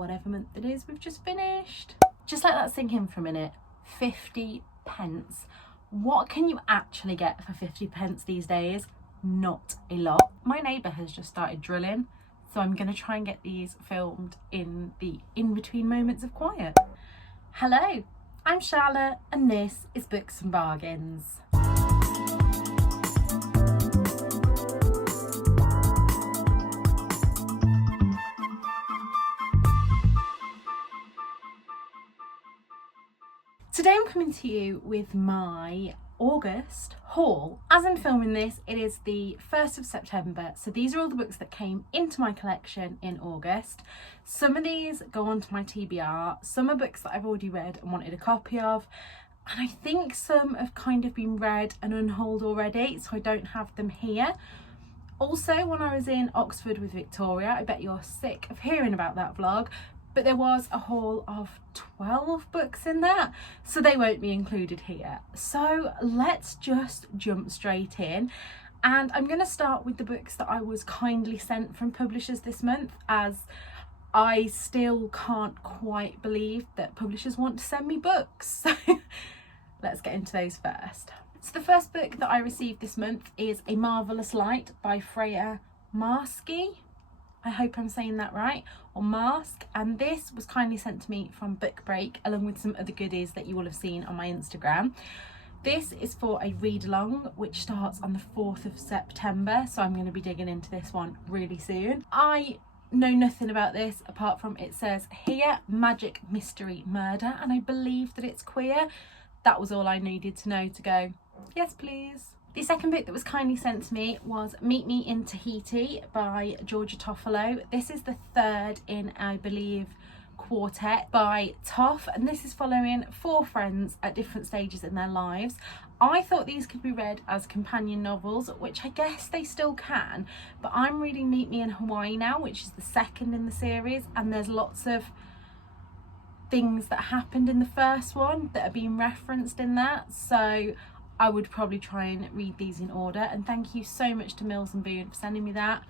whatever month it is we've just finished. Just let that sink in for a minute. 50 pence. What can you actually get for 50 pence these days? Not a lot. My neighbour has just started drilling, so I'm going to try and get these filmed in the in-between moments of quiet. Hello, I'm Charlotte and this is Books and Bargains. Today I'm coming to you with my August haul. As I'm filming this, it is the 1st of September, so these are all the books that came into my collection in August. Some of these go onto my TBR, some are books that I've already read and wanted a copy of, and I think some have kind of been read and unhauled already, so I don't have them here. Also, when I was in Oxford with Victoria, I bet you're sick of hearing about that vlog, but there was a haul of 12 books in that, so they won't be included here. So let's just jump straight in, and I'm going to start with the books that I was kindly sent from publishers this month, as I still can't quite believe that publishers want to send me books. So let's get into those first. So the first book that I received this month is A Marvellous Light by Freya Marski. I hope I'm saying that right, or Mask, and this was kindly sent to me from Book Break along with some other goodies that you will have seen on my Instagram. This is for a read along which starts on the 4th of September, so I'm going to be digging into this one really soon. I know nothing about this apart from it says here magic mystery murder, and I believe that it's queer. That was all I needed to know to go, yes please. The second book that was kindly sent to me was Meet Me in Tahiti by Georgia Toffolo. This is the third in, I believe, quartet by Toff, and this is following 4 friends at different stages in their lives. I thought these could be read as companion novels, which I guess they still can, but I'm reading Meet Me in Hawaii now, which is the second in the series, and there's lots of things that happened in the first one that are being referenced in that, so I would probably try and read these in order. And thank you so much to Mills and Boon for sending me that,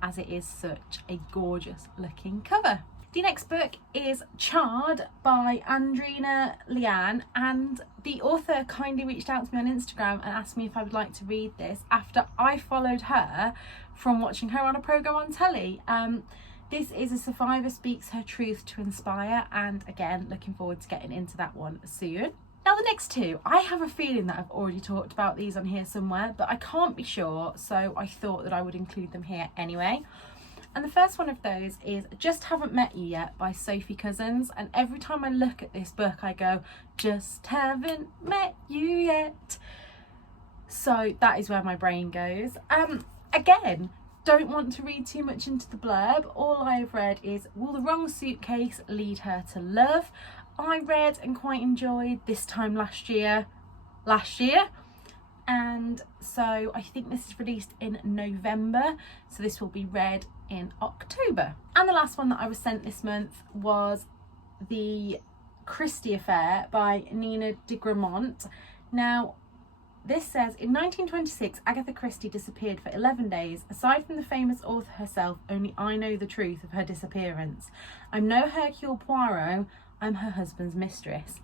as it is such a gorgeous looking cover. The next book is Charred by Andrina Lian, and the author kindly reached out to me on Instagram and asked me if I would like to read this after I followed her from watching her on a programme on telly. This is a survivor speaks her truth to inspire, and again, looking forward to getting into that one soon. Now the next two, I have a feeling that I've already talked about these on here somewhere, but I can't be sure, so I thought that I would include them here anyway. And the first one of those is Just Haven't Met You Yet by Sophie Cousins, and every time I look at this book I go, just haven't met you yet. So that is where my brain goes. Again, don't want to read too much into the blurb. All I've read is Will the Wrong Suitcase Lead Her to Love? I read and quite enjoyed This Time Last Year, and so I think this is released in November, so this will be read in October. And the last one that I was sent this month was The Christie Affair by Nina de Gramont. Now this says, in 1926, Agatha Christie disappeared for 11 days. Aside from the famous author herself, only I know the truth of her disappearance. I'm no Hercule Poirot, I'm her husband's mistress.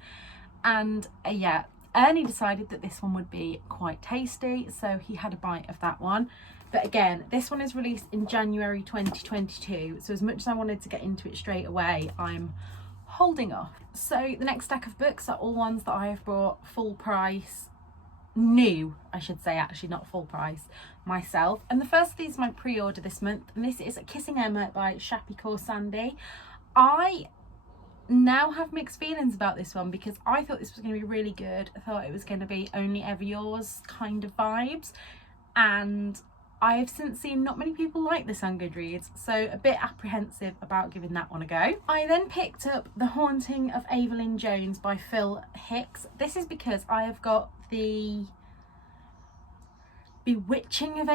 And yeah, Ernie decided that this one would be quite tasty, so he had a bite of that one. But again, this one is released in January 2022, so as much as I wanted to get into it straight away, I'm holding off. So the next stack of books are all ones that I have bought full price, new I should say, actually not full price, myself. And the first of these is my pre-order this month, and this is Kissing Emma by Shappy Core Sandy. I now have mixed feelings about this one because I thought this was going to be really good. I thought it was going to be Only Ever Yours kind of vibes, and I have since seen not many people like this on Goodreads, so a bit apprehensive about giving that one a go. I then picked up The Haunting of Avalon Jones by Phil Hicks. This is because I have got the Bewitching of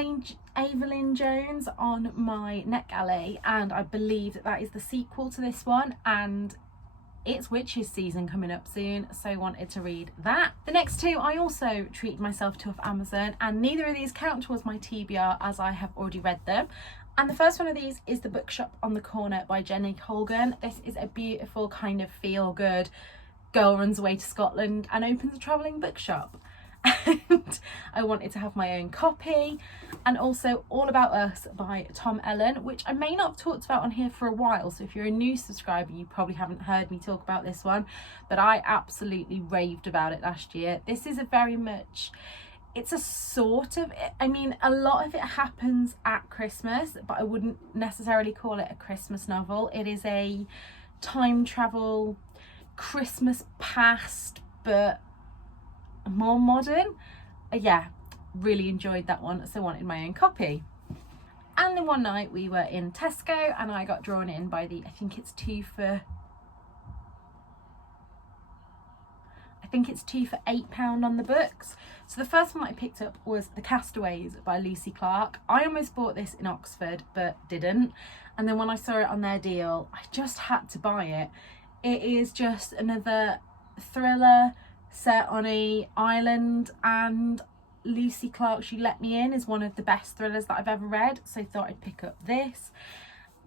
Avalon Jones on my NetGalley, and I believe that that is the sequel to this one, and it's witches season coming up soon, so I wanted to read that. The next two I also treated myself to off Amazon, and neither of these count towards my TBR as I have already read them. And the first one of these is The Bookshop on the Corner by Jenny Colgan. This is a beautiful kind of feel-good girl runs away to Scotland and opens a travelling bookshop. And I wanted to have my own copy. And also All About Us by Tom Ellen, which I may not have talked about on here for a while, so if you're a new subscriber you probably haven't heard me talk about this one, but I absolutely raved about it last year. This is a very much, it's a sort of, I mean, a lot of it happens at Christmas, but I wouldn't necessarily call it a Christmas novel. It is a time travel Christmas past, but more modern. Yeah, really enjoyed that one, so wanted my own copy. And then one night we were in Tesco and I got drawn in by the, I think it's two for £8 on the books. So the first one that I picked up was The Castaways by Lucy Clarke. I almost bought this in Oxford but didn't, and then when I saw it on their deal I just had to buy it. It is just another thriller set on a island, and Lucy Clarke, She Let Me In, is one of the best thrillers that I've ever read, so I thought I'd pick up this.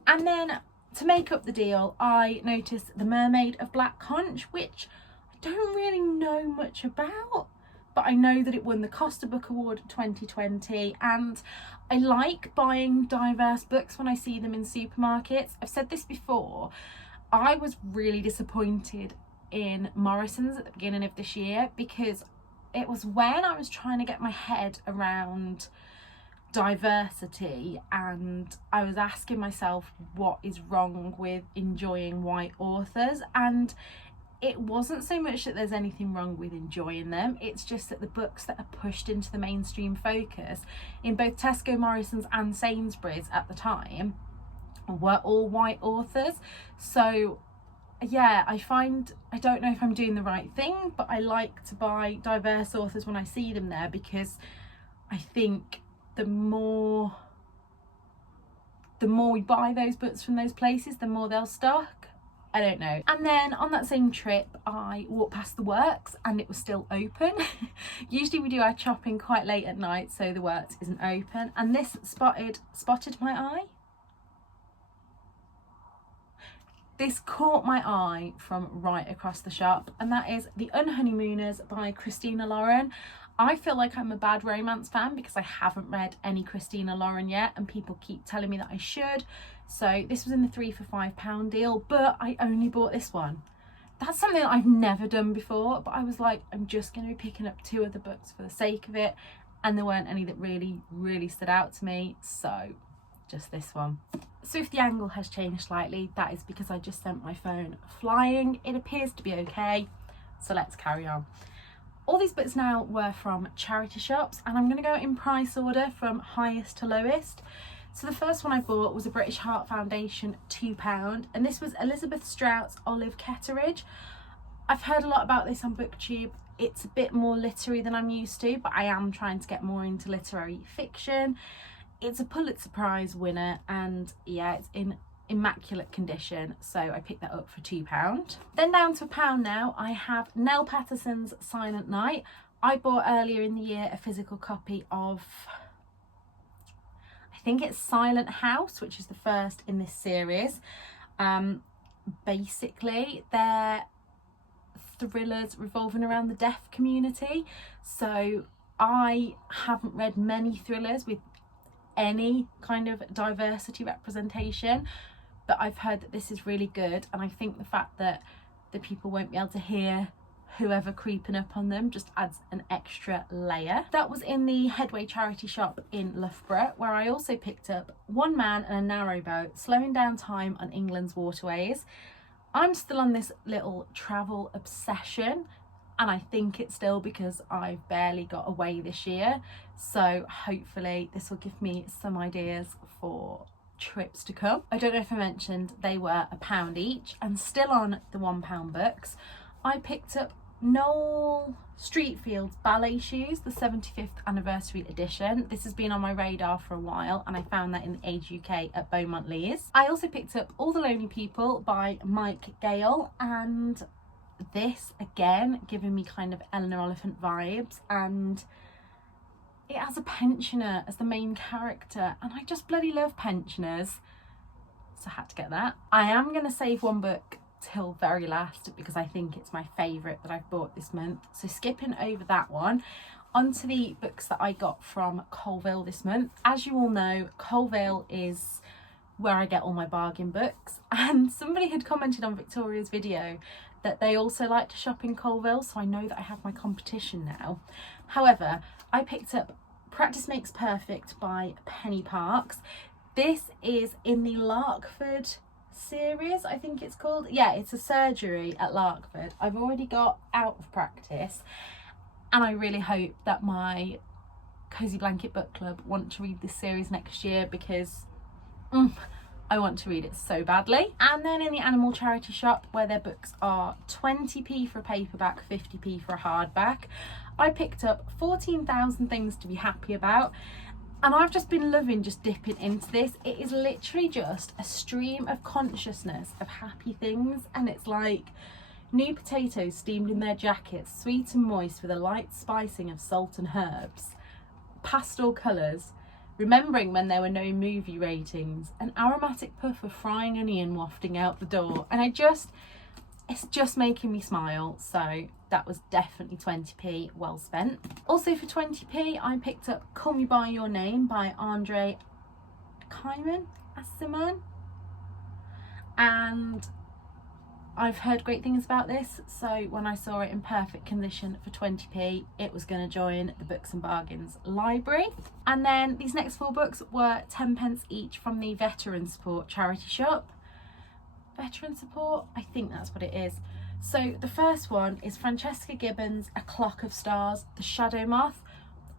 And then to make up the deal I noticed The Mermaid of Black Conch, which I don't really know much about, but I know that it won the Costa Book Award 2020, and I like buying diverse books when I see them in supermarkets. I've said this before, I was really disappointed in Morrisons at the beginning of this year because it was when I was trying to get my head around diversity and I was asking myself what is wrong with enjoying white authors, and it wasn't so much that there's anything wrong with enjoying them, it's just that the books that are pushed into the mainstream focus in both Tesco, Morrisons and Sainsbury's at the time were all white authors. So yeah, I don't know if I'm doing the right thing, but I like to buy diverse authors when I see them there, because I think the more we buy those books from those places, the more they'll stock. I don't know. And then on that same trip I walked past the Works and it was still open. Usually we do our shopping quite late at night, so the Works isn't open, and this spotted my eye. This caught my eye from right across the shop, and that is The Unhoneymooners by Christina Lauren. I feel like I'm a bad romance fan because I haven't read any Christina Lauren yet, and people keep telling me that I should. So this was in the 3 for £5 deal, but I only bought this one. That's something that I've never done before, but I was like, I'm just going to be picking up 2 other books for the sake of it, and there weren't any that really stood out to me, so just this one. So if the angle has changed slightly, that is because I just sent my phone flying. It appears to be okay, so let's carry on. All these books now were from charity shops, and I'm going to go in price order from highest to lowest. So the first one I bought was a British Heart Foundation £2, and this was Elizabeth Strout's Olive Ketteridge. I've heard a lot about this on BookTube. It's a bit more literary than I'm used to, but I am trying to get more into literary fiction. It's a Pulitzer Prize winner, and yeah, it's in immaculate condition, so I picked that up for £2. Then down to £1 now, I have Nell Patterson's Silent Night. I bought earlier in the year a physical copy of, I think it's Silent House, which is the first in this series. Basically they're thrillers revolving around the deaf community, so I haven't read many thrillers with any kind of diversity representation, but I've heard that this is really good, and I think the fact that the people won't be able to hear whoever creeping up on them just adds an extra layer. That was in the Headway charity shop in Loughborough, where I also picked up One Man and a Narrowboat, Slowing Down Time on England's Waterways. I'm still on this little travel obsession, and I think it's still because I've barely got away this year, so hopefully this will give me some ideas for trips to come. I don't know if I mentioned they were £1 each, and still on the £1 books I picked up Noel Streatfeild's Ballet Shoes, the 75th anniversary edition. This has been on my radar for a while, and I found that in the Age UK at Beaumont Leys. I also picked up All the Lonely People by Mike Gale, and this again giving me kind of Eleanor Oliphant vibes, and it has a pensioner as the main character, and I just bloody love pensioners, so I had to get that. I am going to save one book till very last because I think it's my favourite that I've bought this month, so skipping over that one, onto the books that I got from Vale this month. As you all know, Vale is where I get all my bargain books, and somebody had commented on Victoria's video that they also like to shop in Vale, so I know that I have my competition now. However, I picked up Practice Makes Perfect by Penny Parks. This is in the Larkford series, I think it's called. Yeah, it's a surgery at Larkford. I've already got Out of Practice, and I really hope that my Cozy Blanket Book Club want to read this series next year, because I want to read it so badly. And then in the animal charity shop, where their books are 20p for a paperback, 50p for a hardback, I picked up 14,000 Things to Be Happy About, and I've just been loving just dipping into this. It is literally just a stream of consciousness of happy things, and it's like new potatoes steamed in their jackets, sweet and moist with a light spicing of salt and herbs, pastel colours, remembering when there were no movie ratings, an aromatic puff of frying onion wafting out the door, and it's just making me smile. So that was definitely 20p well spent. Also for 20p, I picked up Call Me By Your Name by Andre Asiman, and I've heard great things about this, so when I saw it in perfect condition for 20p, it was going to join the Books and Bargains library. And then these next 4 books were 10p each from the Veteran Support charity shop. Veteran Support? I think that's what it is. So the first one is Francesca Gibbons' A Clock of Stars, The Shadow Moth.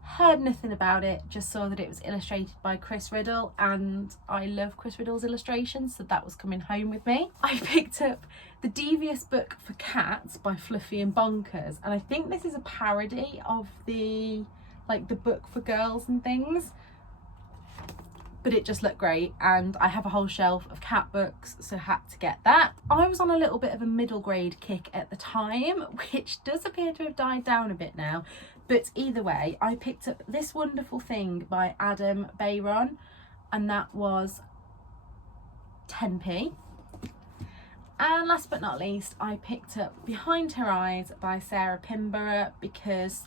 Heard nothing about it, just saw that it was illustrated by Chris Riddle, and I love Chris Riddle's illustrations, so that was coming home with me. I picked up the Devious Book for Cats by Fluffy and Bonkers, and I think this is a parody of the book for girls and things, but it just looked great, and I have a whole shelf of cat books, so had to get that. I was on a little bit of a middle grade kick at the time, which does appear to have died down a bit now, but either way, I picked up This Wonderful Thing by Adam Bayron, and that was 10p. And last but not least, I picked up Behind Her Eyes by Sarah Pinborough, because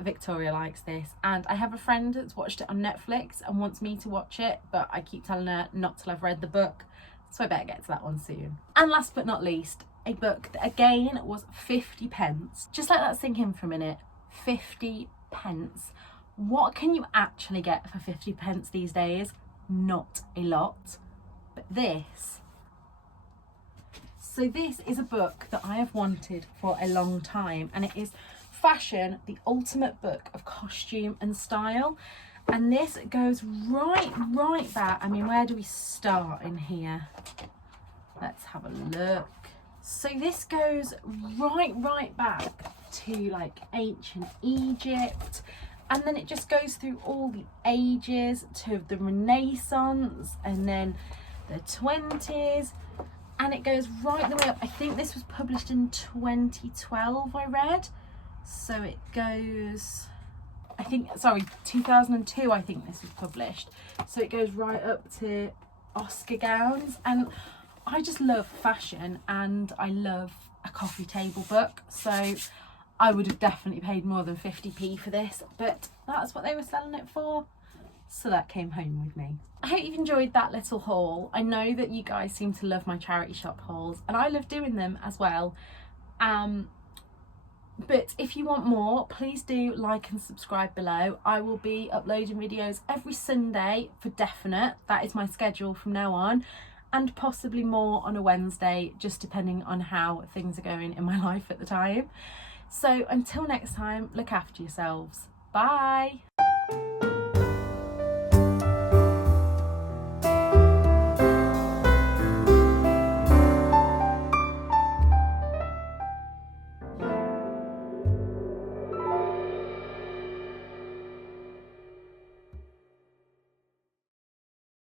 Victoria likes this, and I have a friend that's watched it on Netflix and wants me to watch it, but I keep telling her not till I've read the book, so I better get to that one soon. And last but not least, a book that again was 50p. Just let that sink in for a minute. 50p. What can you actually get for 50p these days? Not a lot. But this. So this is a book that I have wanted for a long time, and it is Fashion, the Ultimate Book of Costume and Style. And this goes right back. I mean, where do we start in here? Let's have a look. So this goes right back to like ancient Egypt, and then it just goes through all the ages to the Renaissance, and then the 20s, and it goes right the way up. I think this was published in 2012, I read. So it goes, 2002 I think this was published. So it goes right up to Oscar gowns, and I just love fashion, and I love a coffee table book, so I would have definitely paid more than 50p for this, but that's what they were selling it for, so that came home with me. I hope you've enjoyed that little haul. I know that you guys seem to love my charity shop hauls, and I love doing them as well. But if you want more, please do like and subscribe below. I will be uploading videos every Sunday for definite. That is my schedule from now on, and possibly more on a Wednesday, just depending on how things are going in my life at the time. So until next time, look after yourselves. Bye.